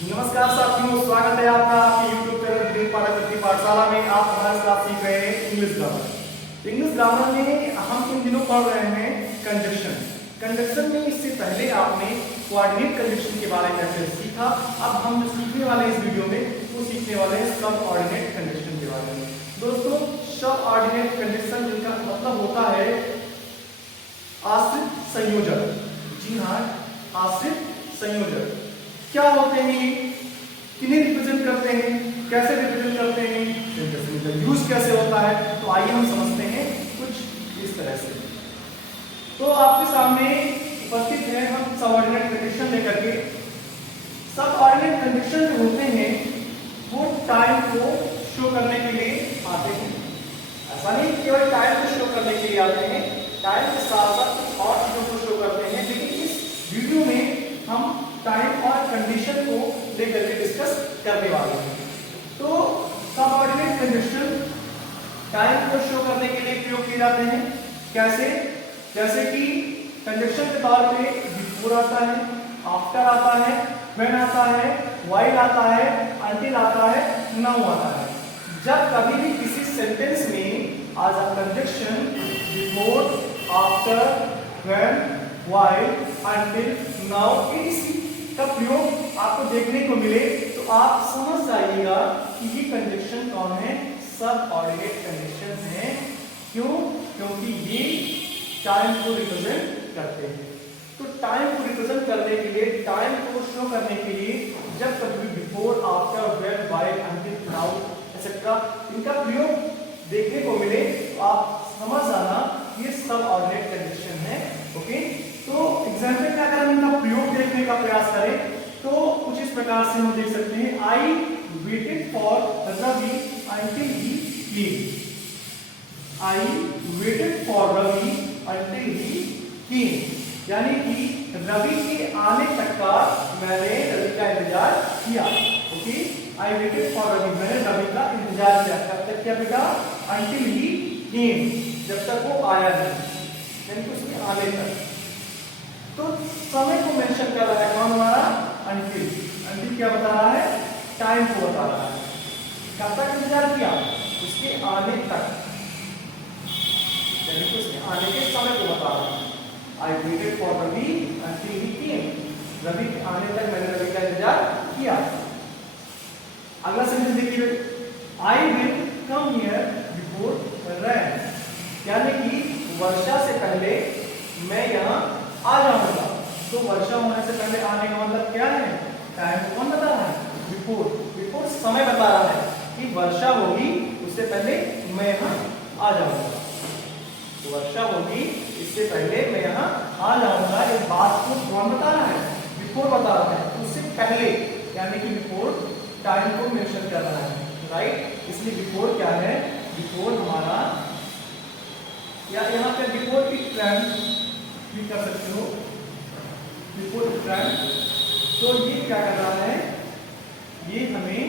नमस्कार साथियों, स्वागत है आपका आपके YouTube चैनल ग्रीन पाठक पाठशाला में। आप हमारे साथ सीख रहे हैं इंग्लिश ग्रामर। इंग्लिश ग्रामर में हम इन दिनों पढ़ रहे हैं कंजक्शन। कंजक्शन में इससे पहले आपने कोऑर्डिनेट कंजक्शन के बारे में अच्छे से सीखा। अब हम जो सीखने वाले हैं इस वीडियो में वो सीखने वाले हैं सब ऑर्डिनेट कंजक्शन के बारे में। दोस्तों, सब ऑर्डिनेट कंजक्शन जिनका मतलब होता है आश्रित संयोजक। जी हाँ, आश्रित संयोजक क्या होते हैं, किन्हें रिप्रेजेंट करते हैं, कैसे रिप्रेजेंट करते हैं, इनका यूज कैसे होता है, तो आइए हम समझते हैं कुछ इस तरह से। तो आपके सामने उपस्थित है हम सबऑर्डिनेट कंडीशन लेकर के। सबऑर्डिनेट कंडीशन जो होते हैं वो टाइम को शो करने के लिए आते हैं। ऐसा नहीं केवल टाइम को शो करने के लिए आते हैं, टाइम के साथ साथ कुछ और चीजों को शो करते हैं, लेकिन इस वीडियो में हम टाइम और कंडीशन को लेकर के डिस्कस करने वाले हैं। तो सबऑर्डिनेट कंडीशन टाइम को शो करने के लिए प्रयोग किए जाते हैं। कैसे? जैसे कि कंडीशन के तौर पे बिफोर आता है, आफ्टर आता है, व्हेन आता है, व्हाइल आता है, अंटिल आता है, नाउ आता है। जब कभी भी किसी सेंटेंस में आज a conjunction before, after, when, while, until, now इसी का प्रयोग आपको देखने को मिले तो आप समझ जाइएगा कि ये कंजक्शन कौन है, सब ऑर्डिनेट कंडीशन है। क्यों? क्योंकि ये टाइम को रिप्रेजेंट करते हैं। तो टाइम को रिप्रेजेंट करने के लिए, टाइम को शो करने के लिए जब कभी before, after, when, while, until, now etcetera इनका प्रयोग देखने को मिले तो आप समझ जाना ये सब ऑर्डिनेट कंडीशन है। ओके, तो एग्जाम्पल में अगर हम इनका प्रयोग देखने का प्रयास करें तो कुछ इस प्रकार से हम देख सकते हैं। I waited for Ravi until he came. I waited for Ravi until he came, यानी कि रवि के आने तक का मैंने रवि का इंतजार किया। Okay, I waited for Ravi, मैंने रवि का इंतजार किया। कब तक किया बेटा? अंटिल ही केम, जब तक वो आया नहीं, यानी कि उसके आने तक। तो समय को मेंशन कर रहा है कौन हमारा? अंटिल। अंटिल क्या बता रहा है? टाइम को बता रहा है। कब तक इंतजार किया? उसके आने तक, यानी कि उसके आने के समय को बता रहा है। I waited for Ravi until he came, Ravi के आने तक मैंने रवि का इंतजार किया। अगला सेंटेंस देखिए, I will come here before rain, यानी कि वर्षा से पहले मैं यहाँ आ जाऊंगा। तो वर्षा होने से पहले आने का मतलब क्या है? टाइम कौन बता रहा है? बिफोर। बिफोर समय बता रहा है कि वर्षा होगी उससे पहले मैं यहाँ आ जाऊंगा। तो वर्षा होगी इससे पहले मैं यहाँ आ जाऊंगा। इस बात को कौन बता रहा है? बिफोर बता रहा है, उससे पहले, यानी कि बिफोर टाइम को मेंशन कर रहा है। राइट, इसलिए बिफोर क्या है? बिफोर हमारा, या यहाँ पे बिफोर की ट्रेंड भी कर सकते हो, बिफोर ट्रेंड। तो ये क्या कर रहा है? ये हमें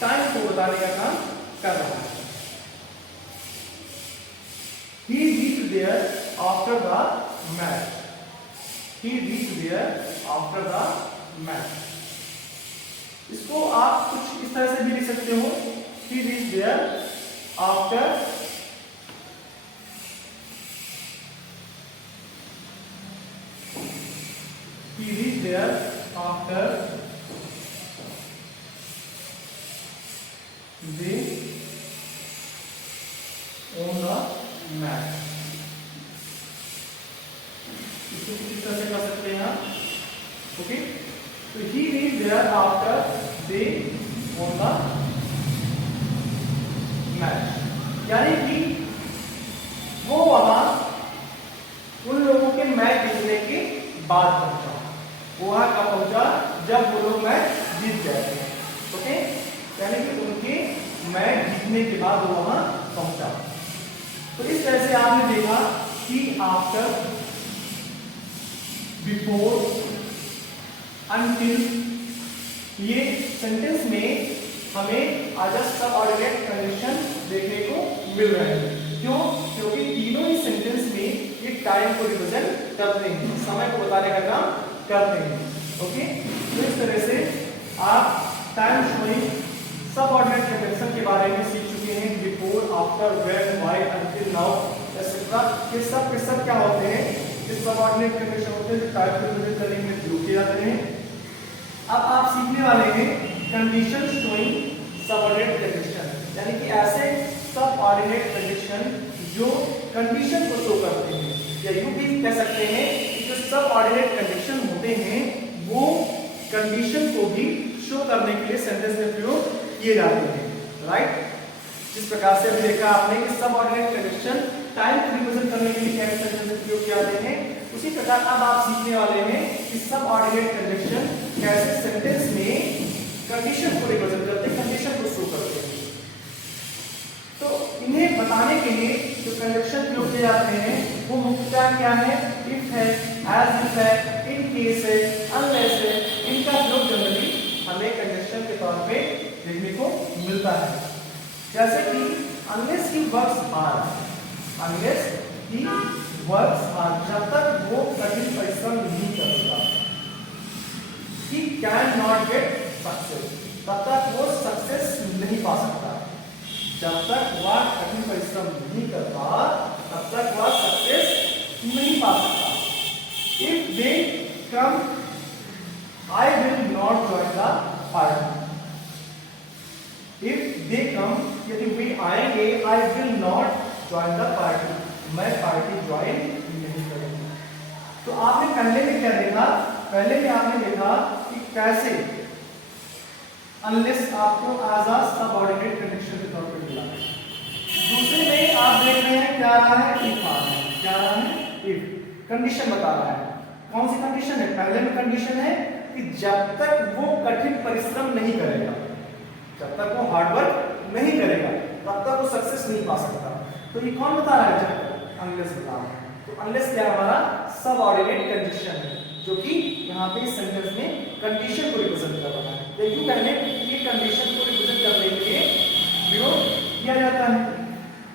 टाइम को बताने का काम कर रहा है। He reached there after the match. He reached there after the match. इसको आप कुछ इस तरह से भी लिख सकते हो। He reached there after he reached there after they won the match. इसको किस तरह से कर सकते हैं आप? ओके, तो he reached there after they won the match, यानी कि वो वहां उन लोगों के मैच जीतने के बाद पहुंचा। वहां कब पहुंचा? जब वो लोग मैच जीत गए थे। ओके, यानी कि उनके मैच जीतने के बाद वो वहां पहुंचा। तो इस तरह से आपने देखा कि आफ्टर, बिफोर, अंटिल, ये सेंटेंस में हमें आज सबऑर्डिनेट कंडीशन देखने को मिल रहे हैं। क्यों? क्योंकि तीनों ही सेंटेंस में ये टाइम को रिप्रेजेंट करते हैं, समय को बताने का काम करते हैं। ओके, तो इस तरह से आप टाइम शोइंग सबऑर्डिनेट कंडीशन के बारे में सीख चुके हैं। Before, after, when, why, until, now etcetera, ये सब के सब क्या होते हैं, ये सबऑर्डिनेट कंडीशन होते हैं जो टाइप को रिप्रेजेंट करने में उपयोग किए जाते हैं। अब आप सीखने वाले हैं कंडीशन शोइंग सबऑर्डिनेट कंडीशन, यानी कि ऐसे सबऑर्डिनेट कंडीशन जो कंडीशन को शो करते हैं, या यूं भी कह सकते हैं कि जो सबऑर्डिनेट कंडीशन होते हैं वो कंडीशन को भी शो करने के लिए सेंटेंस में प्रयोग किए जाते हैं। राइट, जिस प्रकार से अभी देखा आपने कि सबऑर्डिनेट कंडीशन टाइम को रिप्रेजेंट करने के लिए कैसे सेंटेंस में प्रयोग किए जाते हैं, उसी प्रकार अब आप सीखने वाले हैं कि सबऑर्डिनेट कंडीशन कैसे सेंटेंस में कंडीशन को रिप्रेजेंट करते हैं, कंडीशन को शो करते हैं। तो इन्हें बताने के लिए जो कंडीशन प्रयोग किए जाते हैं वो मुख्यतः क्या है, इफ है, एज इफ है, इन केस है, अनलेस है, इनका प्रयोग जनरली हमें कंडीशन के तौर पे देखने को मिलता है। जैसे कि unless he works hard, unless he works hard, जब तक वो कठिन परिश्रम नहीं करेगा, he cannot get success, तब तक वो सक्सेस नहीं पा सकता। जब तक वह कठिन परिश्रम नहीं करता तब तक वह सक्सेस नहीं पा सकता। If they come, I will not join the party. If they come, यदि वे आएंगे, I will not join the party, मैं पार्टी ज्वाइन नहीं करूंगा। तो आपने पहले में क्या देखा, पहले में आपने देखा कि कैसे अनलेस आपको एज अ सबऑर्डिनेट कंडीशन के तौर पे मिला। दूसरे में आप देख रहे हैं क्या रहा है, इफ आ रहा है, क्या रहा है, इफ कंडीशन बता रहा है। कौन सी कंडीशन है, पहले में कंडीशन है कि जब तक वो कठिन परिश्रम नहीं करेगा, जब तक वो हार्डवर्क नहीं करेगा तब तक वो सक्सेस नहीं पा सकता। तो ये कौन बता रहा है, जब तक अनलेस बता रहा है। तो अनलेस क्या हमारा सबऑर्डिनेट कंडीशन है जो कि यहाँ पे इस सेंटेंस में कंडीशन को रिप्रेजेंट कर रहा है। तो यूं कह लें कि ये कंडीशन को रिप्रेजेंट करने के लिए प्रयोग किया जाता है।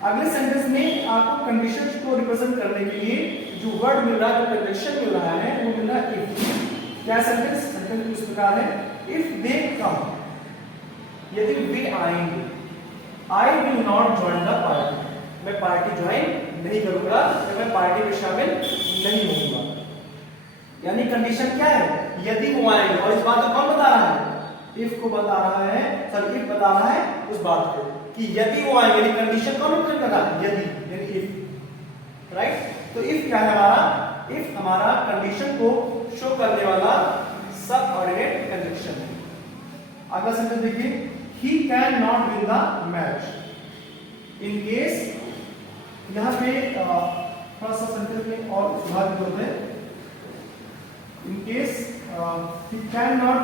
अगले सेंटेंस में आपको कंडीशन को रिप्रेजेंट करने के लिए जो वर्ड मिल रहा है, जो कंडीशन मिल रहा है वो मिल रहा है इफ। क्या सेंटेंस, सेंटेंस इस प्रकार है, इफ दे कम, यदि वे आएंगे, I will not join the party, मैं पार्टी ज्वाइन नहीं करूंगा, मैं पार्टी में शामिल नहीं होऊंगा। यानी कंडीशन क्या है, यदि वो आएंगे, और इस बात को कौन बता रहा है, इफ को बता रहा है, सर इफ बता रहा है उस बात को कि यदि वो आएंगे, यानी कंडीशन कौन रिप्रेजेंट कर रहा है, यदि, यानी इफ। राइट, तो इफ क्या है हमारा, इफ हमारा कंडीशन को शो करने वाला सबऑर्डिनेट कंडीशन है। अगला सेंटेंस देखिए, he can not win the match in case, यहां पे थोड़ा सा सेंटेंस में और सुधार की जरूरत है। In case he cannot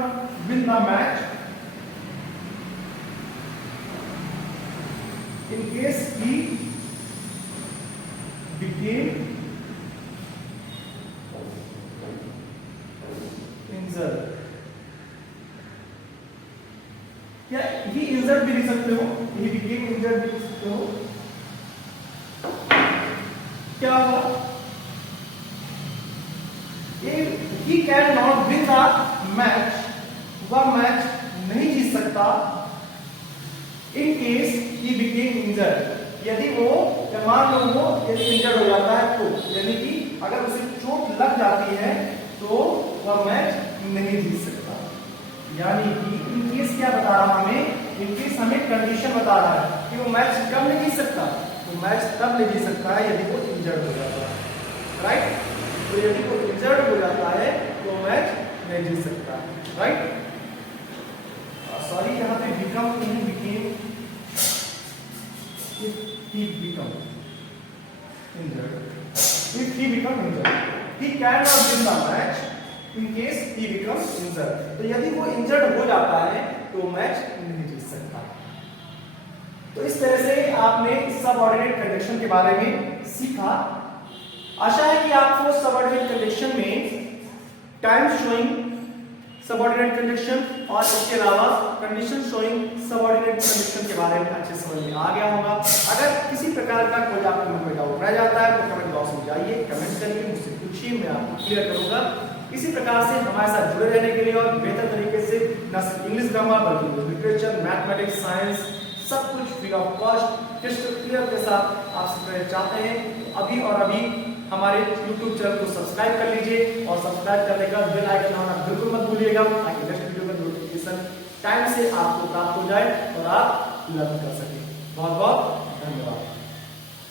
win the match, in case he became injured, क्या he injured भी लिख सकते हो, he became injured भी लिख सकते हो। क्या होगा, he cannot win the match, वह मैच नहीं जीत सकता, in case he became injured, यदि वो, मान लो वो यदि इंजर्ड हो जाता है तो, यानी कि अगर उसे चोट लग जाती है तो वह मैच नहीं जीत सकता। यानी कि इन केस क्या बता रहा हमें, इन केस हमें कंडीशन बता रहा है कि वो मैच कब नहीं जीत सकता, तो मैच तब नहीं जीत सकता है यदि वो इंजर्ड हो जाता है। राइट, तो यदि वो इंजर्ड हो जाता है तो मैच नहीं जीत सकता। राइट, सॉरी यहाँ पे बिकम नहीं, became, if he become injured, if he become injured, he cannot win the match in case he becomes injured। तो यदि वो इंजर्ड हो जाता है तो मैच नहीं जीत सकता। तो इस तरह से आपने सबऑर्डिनेट कंडीशन के बारे में सीखा। आशा है कि आपको सबऑर्डिनेट कंडीशन में टाइम शोइंग सबऑर्डिनेट कंडीशन और इसके अलावा कंडीशन शोइंग सबऑर्डिनेट कंडीशन के बारे में अच्छे समझ में आ गया होगा। अगर किसी प्रकार का कोई आपके मन में डाउट रह जाता है तो कमेंट बॉक्स में जाइए, कमेंट करिए, मुझसे पूछिए, मैं आपको क्लियर करूंगा। इसी प्रकार से हमारे साथ जुड़े रहने के लिए और बेहतर तरीके से न सिर्फ इंग्लिश ग्रामर बल्कि लिटरेचर, मैथमेटिक्स, साइंस सब कुछ free of cost crystal clear के साथ आप सीखना चाहते हैं तो अभी और अभी हमारे YouTube चैनल को सब्सक्राइब कर लीजिए और सब्सक्राइब करने का बेल आइकन दबाना बिल्कुल मत भूलिएगा ताकि नेक्स्ट वीडियो का नोटिफिकेशन टाइम से आपको प्राप्त हो जाए और आप लर्न कर सकें। बहुत बहुत धन्यवाद।